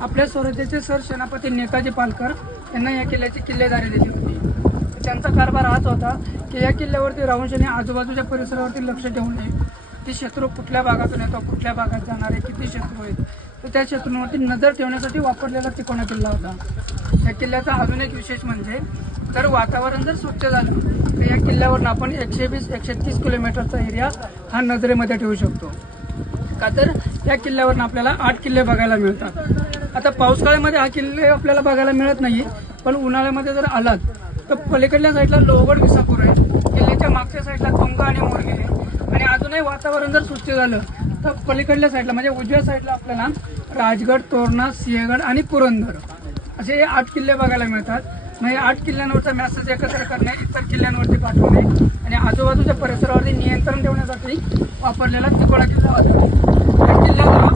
आपल्या स्वराज्याचे सर सेनापती नेताजी पालकर यांना या किल्ल्याची किल्लेदारी दिली होती। त्यांचा कारभार हाच होता की या किल्ल्यावरती राहून आजूबाजूच्या परिसरावरती लक्ष ठेवू नये की शत्रू कुठल्या भागातून येतो, कुठल्या भागात जाणार आहे, किती शत्रू आहेत, तर त्या शत्रूंवरती नजर ठेवण्यासाठी वापरलेला तिकोना किल्ला होता। या किल्ल्याचा अजून एक विशेष म्हणजे जर वातावरण जर स्वच्छ झालं तर या किल्ल्यावरून आपण 120-130 किलोमीटरचा एरिया हा नजरेमध्ये ठेवू शकतो। का तर या किल्ल्यावरून आपल्याला 8 किल्ले बघायला मिळतात। आता पावसाळ्यामध्ये हा किल्ले आपल्याला बघायला मिळत नाही, पण उन्हाळ्यामध्ये जर आलात तर पलीकडल्या साईडला लोहगड विसापूर आहे, किल्ल्याच्या मागच्या साईडला तुंगा आणि मोरगे आहे, आणि अजूनही वातावरण जर स्वच्छ झालं तर पलीकडल्या साईडला म्हणजे उजव्या साईडला आपल्याला राजगड, तोरणा, सिंहगड आणि पुरंदर असे 8 किल्ले बघायला मिळतात। म्हणजे 8 किल्ल्यांवरचा मॅसेज एकत्र करणे, इतर किल्ल्यांवरती पाठवणे आणि आजूबाजूच्या परिसरावरती नियंत्रण ठेवण्यासाठी वापरलेला तिकोना किल्ला होता। या किल्ल्याला